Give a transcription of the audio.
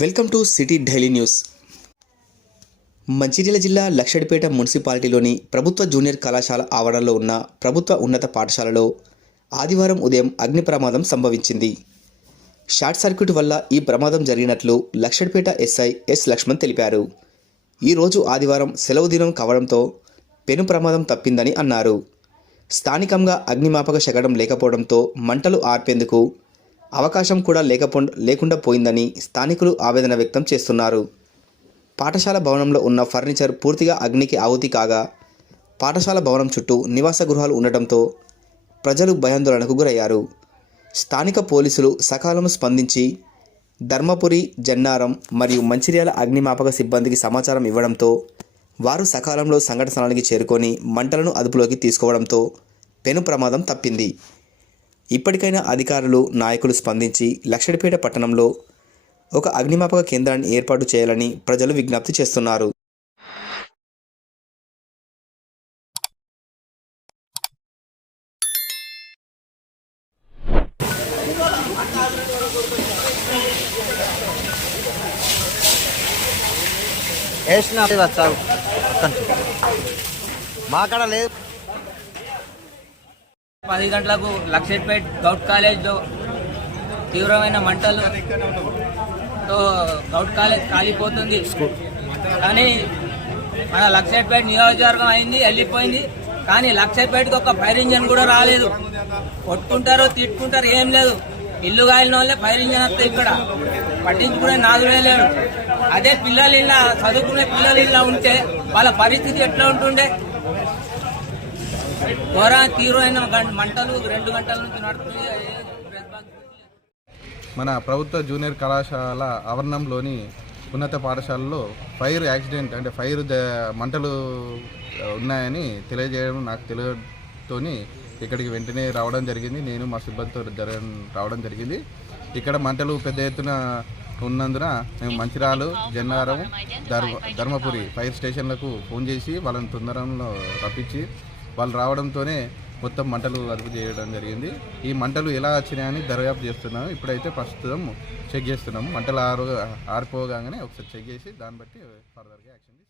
Welcome to city daily news. Mancherial జిల్లా లక్షడిపేట మున్సిపాలిటీలోని ప్రభుత్వ junior కళాశాల ఆవరణలో ఉన్న ప్రభుత్వ ఉన్నత పాఠశాలలో ఆదివారం ఉదయం అగ్ని ప్రమాదం సంభవించింది. షార్ట్ సర్క్యూట్ వల్ల ఈ ప్రమాదం జరిగినట్లు లక్షడిపేట ఎస్ఐ ఎస్ లక్ష్మణ్ తెలిపారు. ఈరోజు ఆదివారం సెలవు దినం కావడంతో పెను ప్రమాదం తప్పిందని అన్నారు. స్థానికంగా అగ్నిమాపక శకటం లేకపోవడంతో మంటలు ఆర్పేందుకు అవకాశం కూడా లేకపో లేకుండా పోయిందని స్థానికులు ఆవేదన వ్యక్తం చేస్తున్నారు. పాఠశాల భవనంలో ఉన్న ఫర్నిచర్ పూర్తిగా అగ్నికి ఆహుతి కాగా పాఠశాల భవనం చుట్టూ నివాస గృహాలు ఉండటంతో ప్రజలు భయాందోళనకు గురయ్యారు. స్థానిక పోలీసులు సకాలం స్పందించి ధర్మపురి జన్నారం మరియు మంచిర్యాల అగ్నిమాపక సిబ్బందికి సమాచారం ఇవ్వడంతో వారు సకాలంలో సంఘటన స్థలానికి చేరుకొని మంటలను అదుపులోకి తీసుకోవడంతో పెను ప్రమాదం తప్పింది. ఇప్పటికైనా అధికారులు నాయకులు స్పందించి లక్షడిపేట పట్టణంలో ఒక అగ్నిమాపక కేంద్రాన్ని ఏర్పాటు చేయాలని ప్రజలు విజ్ఞప్తి చేస్తున్నారు. వేసిన మా కాడ లేదు. పది గంటలకు లక్షపేట్ గౌట్ కాలేజ్లో తీవ్రమైన మంటలు. తో గౌట్ కాలేజ్ కాలిపోతుంది. కానీ మన లక్షపేట నియోజకవర్గం అయింది వెళ్ళిపోయింది. కానీ లక్షపేటకి ఒక ఫైర్ ఇంజన్ కూడా రాలేదు. కొట్టుకుంటారు తిట్టుకుంటారు ఏం లేదు. ఇల్లు కాలిన వాళ్ళే ఫైర్ ఇంజన్ వస్తాయి ఇక్కడ. పట్టించుకునే నాలుగు లేడు. అదే పిల్లలు ఇలా చదువుకునే పిల్లలు ఇలా ఉంటే వాళ్ళ పరిస్థితి ఎట్లా ఉంటుండే? ఘోర తీవ్రమైన మంటలు రెండు గంటల నుంచి మన ప్రభుత్వ జూనియర్ కళాశాల ఆవరణంలోని ఉన్నత పాఠశాలలో ఫైర్ యాక్సిడెంట్ అంటే ఫైర్ మంటలు ఉన్నాయని తెలియజేయడం నాకు తెలియతోని ఇక్కడికి వెంటనే రావడం జరిగింది. నేను మా సిబ్బందితో రావడం జరిగింది. ఇక్కడ మంటలు పెద్ద ఎత్తున ఉన్నందున మేము మంచిరాలు జన్నారం ధర్మ ధర్మపురి ఫైర్ స్టేషన్లకు ఫోన్ చేసి వాళ్ళని తొందరలో రప్పించి వాళ్ళు రావడంతోనే మొత్తం మంటలు అదుపు చేయడం జరిగింది. ఈ మంటలు ఎలా వచ్చినాయని దర్యాప్తు చేస్తున్నాము. ఇప్పుడైతే ప్రస్తుతం చెక్ చేస్తున్నాము. మంటలు ఆరు ఆరిపోగానే ఒకసారి చెక్ చేసి దాన్ని బట్టి ఫర్దర్గా యాక్షన్